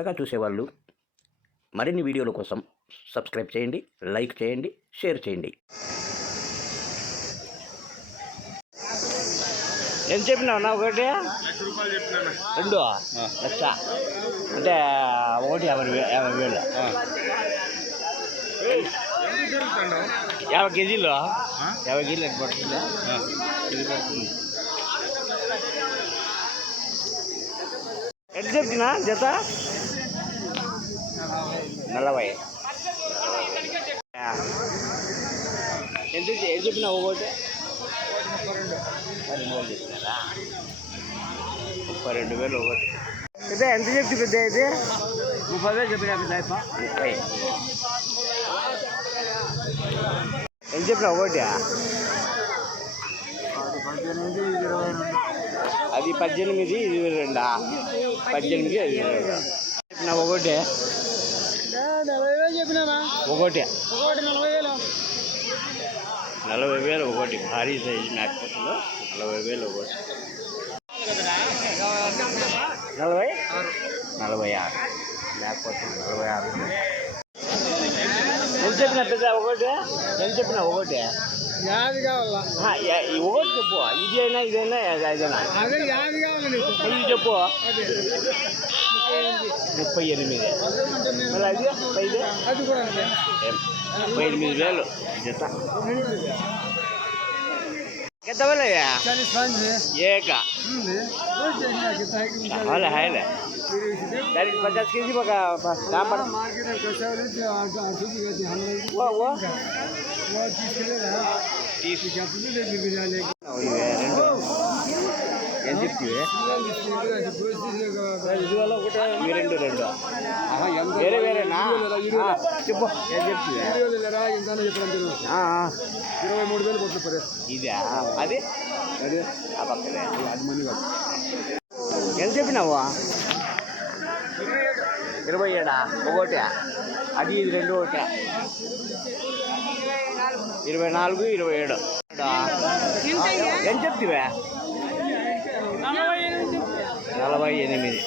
కొత్తగా చూసేవాళ్ళు మరిన్ని వీడియోల కోసం సబ్స్క్రైబ్ చేయండి, లైక్ చేయండి, షేర్ చేయండి. ఎంత చెప్పినావు? ఒకటి 2 లక్ష అంటే ఒకటి 50,000. 50 కేజీలు 50 కేజీలు ఎంత పడుతుందా? ఇది పడుతుంది. ఎంత చెప్పినా జత? 40. ఎంత చెప్పినా ఒకటి? 32,000 చెప్పినారా? 32,000 ఒకటి. పెద్ద ఎంత చెప్తి పెద్ద? అయితే 30,000 చెప్పినా పెద్ద? 30. ఎంత చెప్పినా ఒకటి? అది 18, ఇది 22. 18, అది 22 చెప్పినా ఒకటి? 40,000 చెప్పినా ఒకటి 40,000. 40,000 ఒకటి. భారీ సైజు మేకపోతులు 40,000 ఒకటి. 46 మేకపోతులు 46. ఎంత చెప్పిన పెద్ద ఒకటి? ఎంత చెప్పిన ఒకటి? 50 కావాలా? ఒకటి చెప్పు. ఇది అయినా ఇదైనా అదైనా అదే 50 కావాలి నీకు. ఇది చెప్పు. 38. మళ్ళీ అది 5? అది కూడా 38,000 జత. ఎంత వాళ్ళయ్యా? ఏక వాళ్ళ హాయిలే 50 కేజీ ఒక ఎంత చెప్తివి? 2 వేరే వేరేనా? చెప్పు. ఏం చెప్తివి? 23,000 కొట్టు. ఇదా? అది ఆ పక్కనే. ఎంత చెప్పినావు? 27 ఒకటి. అది ఇది 2 ఒకటి. 24, 27. ఎంత చెప్తివే? 48.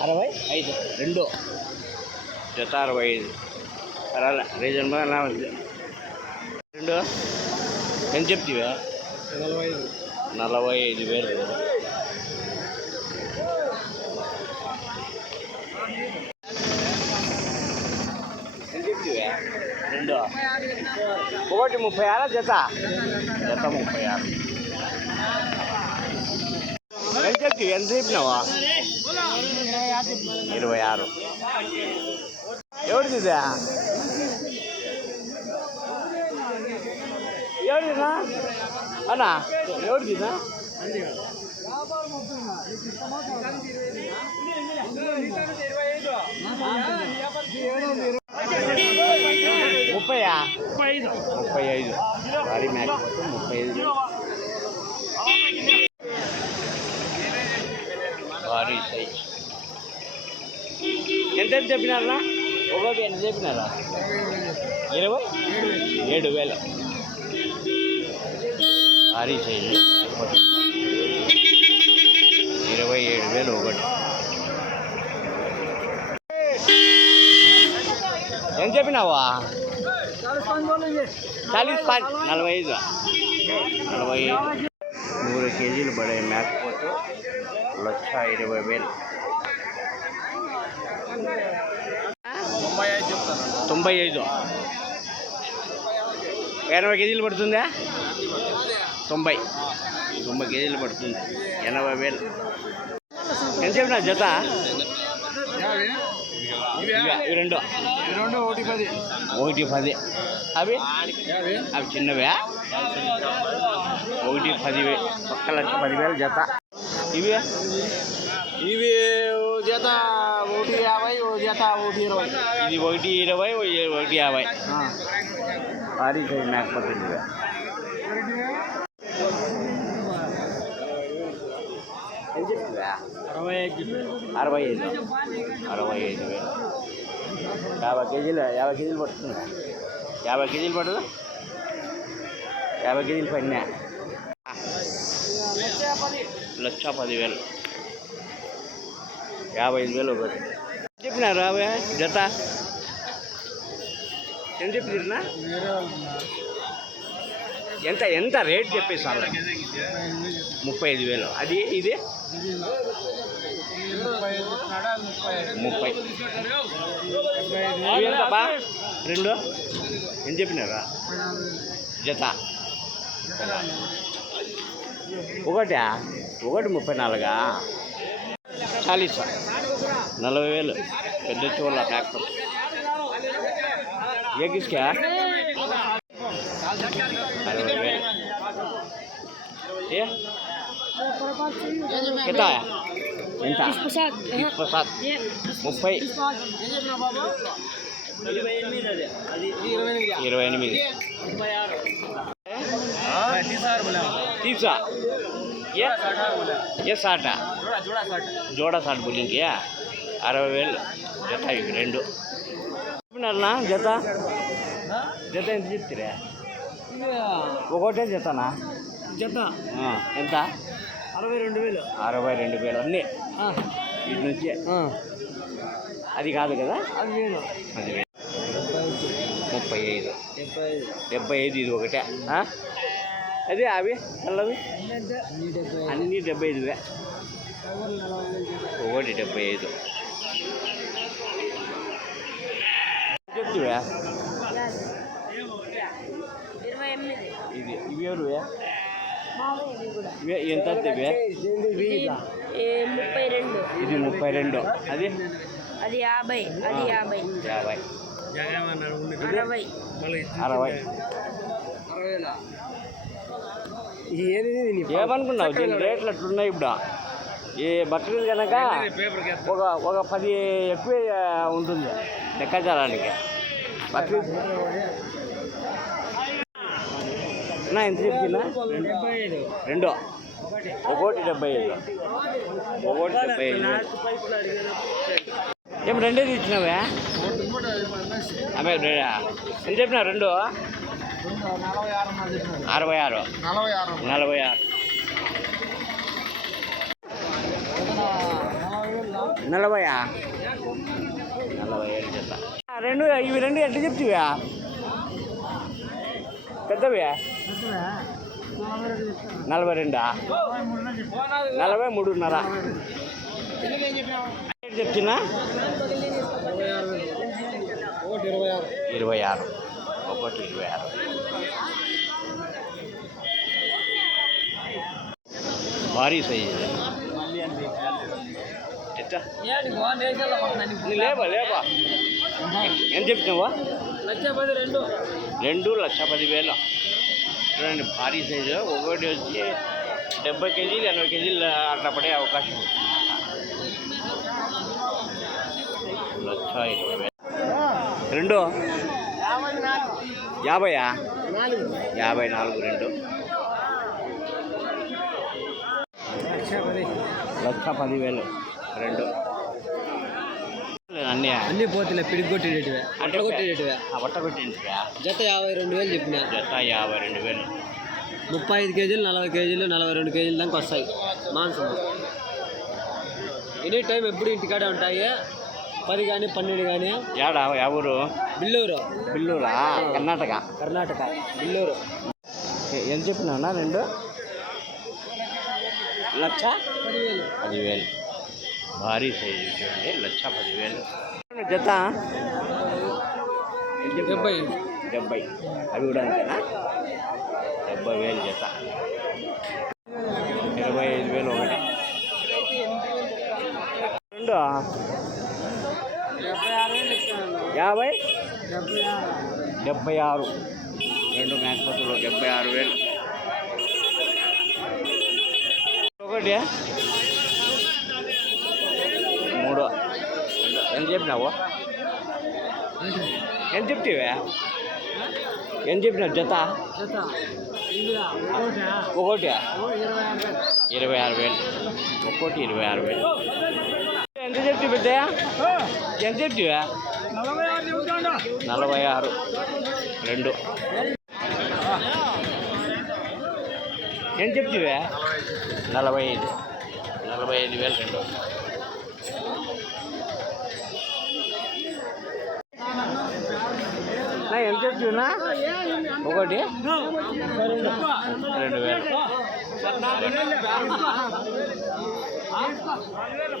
65 2 జత 65. పర్వాలే రీజనబుల్. 2 ఎంత చెప్తివే? 45,000. ఎంత చెప్తివే? 2 ఒకటి 36 జత. జత 36. ఎంత చెప్తివి? ఎంత చెప్పినావా? 26. ఎవరిదిదా? ఎవరిదినా అన్నా? ఎవరిదినా? 35. భారీ మ్యాచ్ కోసం 35. భారీ సైజ్. ఎంత చెప్పినారా? ఒకటి ఎంత చెప్పినారా? 27,000. భారీ సైజు 27,000 ఒకటి. ఎంత చెప్పినావా? 45. 100 కేజీలు పడే మేకపోతే 1,20,000. 95. 80 కేజీలు పడుతుందా? 90 కేజీలు పడుతుంది. 80,000. ఎంత చెప్పినా జత? 2 1 10. అవి చిన్నవే. 1 10,000. 1,10,000 జత. ఇవి జత 150, జత 120. ఇది 120, 150. భారీ సైజ్ మేకపోతుంది. 65. 65,000. 50 కేజీలు. 50 కేజీలు పడుతుందా? 50 కేజీలు పడదు? 50 కేజీలు పడినా 1,10,000 55,000 ఒకటి చెప్పినారా అవే జత ఎంత చెప్పినా ఎంత ఎంత రేట్ చెప్పేసి వాళ్ళ 35,000 అది ఇది 30 ఇవి ఎంతపా రెండు ఎంత చెప్పినారా జత ఒకటి 34 40 40,000 పెద్ద చూడాల ట్రాక్టర్ ఏ కిస్కా 60,000 ఏ ఎంత ఎంత 30 28 तीसा ये 60 जोड़ा 60 बोलिंग क्या 60,000 जता इవి రెండు చెప్పినారనా జత జత ఎంత చెప్తారా ఒకటే జతనా జత ఎంత 62,000 62,000 అన్నీ వీటి నుంచి అది కాదు కదా అది వేలు అది 35 75 ఇది ఒకటే అదే అవి అల్లవి అన్నీ 75 ఒకటి 75 చెప్తువా ఇది ఇవి ఎవరు ఎంత ఇవి ఇది 32 అది అది 50 అది 60 ఏమనుకున్నావు దీని రేట్లు అట్లున్నాయి ఇప్పుడు ఈ బక్రీద్ కనుక ఒక 10 ఎక్కువ ఉంటుంది లెక్కాచారానికి బక్రీద్ నా ఎంత చెప్తున్నా రెండు ఒకటి 75 ఒకటి 75 ఏం రెండే ఇచ్చినావా ఆమె ఎంత చెప్పినా రెండు 66 40 జత రెండు ఇవి రెండు ఎంత చెప్తావా పెద్దవి 42 43.5 చెప్తున్నా 26 ఒకటి 26 భారీ సైజు లేబా ఎంత చెప్తున్నావా 2,10,000 చూడండి భారీ సైజు ఒకటి వచ్చి 70 కేజీలు 80 కేజీలు అట్లా పడే అవకాశం ఉంది 1,20,000 రెండు 50 54 రెండు 1,10,000 రెండు అన్నీ పోతులే పిడికి కొట్టేటివే అట్లా కొట్టేటివే బట్ట కొట్టేటివా జత 52,000 చెప్పిన జత 52,000 35 కేజీలు 40 కేజీలు 42 కేజీల దాకా వస్తాయి మాంసం ఎనీ టైం ఎప్పుడు ఇంటికాడే ఉంటాయి 10 కానీ 12 కానీ ఏడా ఎవరు బిల్లూరా కర్ణాటక బిల్లూరు ఎంత చెప్పినా రెండు 1,10,000 భారీ సైజు చూడండి 1,10,000 జత 70 అవి కూడా అంతేనా 70,000 జత 25,000 ఒకటి రెండు 76 రెండు మేకపోతులు 76,000 ఒకటి 3 ఎంత చెప్పినావు ఎంత చెప్తావా ఎంత చెప్పినావు జత ఒకటి 26,000 ఒకటి 26,000 ఎంత చెప్తావు బిడ్డ ఎంత చెప్తావా 46 రెండు ఏం చెప్తివే 45 45,000 రెండు ఎంత చెప్తున్నా ఒకటి 2,000